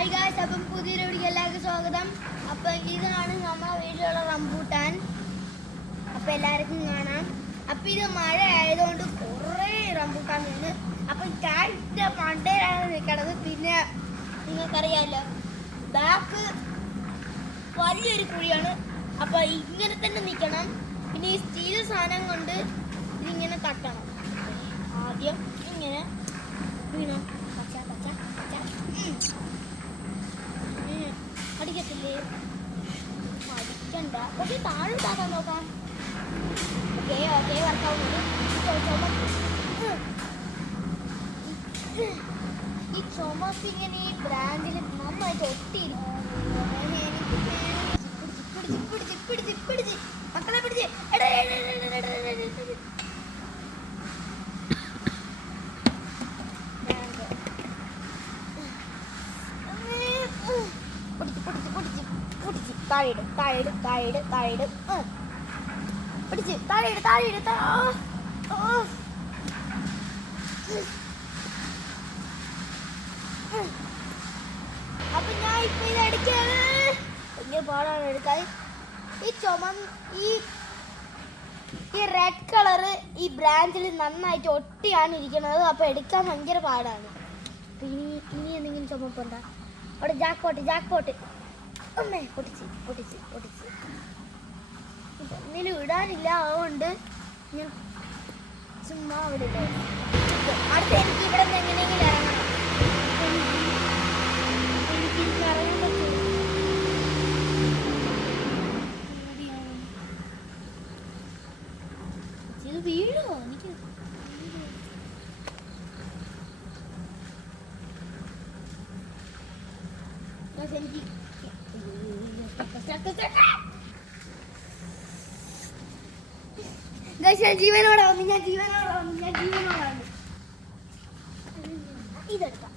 Hi guys, അപ്പം പുതിയൊരു വീഡിയോയ്ക്ക് എല്ലാവർക്കും സ്വാഗതം. അപ്പം ഇതാണ് നമ്മുടെ വീട്ടിലുള്ള റംബൂട്ടാൻ. അപ്പം എല്ലാവർക്കും കാണാം. അപ്പം ഇത് മഴ ആയതുകൊണ്ട് കുറേ റംബൂട്ടാൻ വീണ്. അപ്പം കാറ്റിൻ്റെ മണ്ടയിലാണ് നിൽക്കണത്. പിന്നെ നിങ്ങൾക്കറിയാമല്ലോ, ബാക്ക് വലിയൊരു കുഴിയാണ്. അപ്പം ഇങ്ങനെ തന്നെ നിൽക്കണം. പിന്നെ ഈ സ്റ്റീൽ സാധനം കൊണ്ട് ഇതിങ്ങനെ തട്ടണം. ആദ്യം ഇങ്ങനെ വീണോ അടിക്കത്തില്ലേ? അടിക്കണ്ട. ഓക്കെ, താഴെ താക്കാൻ നോക്കാം. ഓക്കെ ഓക്കെ, വർക്കാവുന്നത്. ഈ ചുമപ്പിങ്ങനെ ഈ ബ്രാൻഡിൽ നന്നായിട്ട് ഒട്ടിയിരിക്കും. പിടിച്ച് മക്കളെ പിടിച്ച് താഴെയിട് പിടിച്ച് താഴെയിട്. അപ്പൊ ഞാൻ ഇപ്പൊ ഇത് എടുക്കാണ്. ഭയങ്കര പാടാണ് എടുക്കാൻ. ഈ റെഡ് കളറ് ഈ ബ്രാഞ്ചിൽ നന്നായിട്ട് ഒട്ടിയാണ് ഇരിക്കുന്നത്. അപ്പൊ എടുക്കാൻ ഭയങ്കര പാടാണ്. ഇനി എന്തെങ്കിലും ചുമപ്പുണ്ട? അവിടെ ജാക്ക്പോട്ട് അമ്മേ പൊട്ടിച്ച് എന്തെങ്കിലും ഇടാനില്ല. അതുകൊണ്ട് ഞാൻ ചുമ്മാ അവിടെ അടുത്ത് എനിക്ക് ഇവിടെ നിന്ന് എങ്ങനെയെങ്കിലും ഇറങ്ങണം. എനിക്ക് ഇറങ്ങാൻ പറ്റും. ഇത് വീഴോ? എനിക്ക് ജീവനോടാവുന്നു. ഇതെടുക്കാം.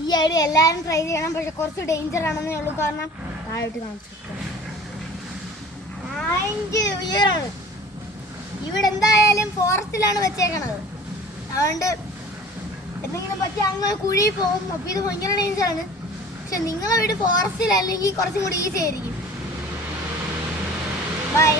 ഈ ഐഡിയ എല്ലാവരും ട്രൈ ചെയ്യണം. പക്ഷെ കുറച്ച് ഡേഞ്ചർ ആണെന്നേ ഉള്ളൂ. കാരണം താഴോട്ട് കാണിച്ചു ഉയരാണ്. ഇവിടെ എന്തായാലും ഫോറസ്റ്റിലാണ് വെച്ചേക്കണത്. അതുകൊണ്ട് എന്തെങ്കിലും പറ്റി അങ്ങനെ കുഴി പോകും. അപ്പൊ ഇത് ഭയങ്കര ഡേഞ്ചറാണ്. പക്ഷെ നിങ്ങളെ വീട് ഫോറസ്റ്റിൽ അല്ലെങ്കിൽ കുറച്ചും കൂടി ഈസി ആയിരിക്കും. ബൈ.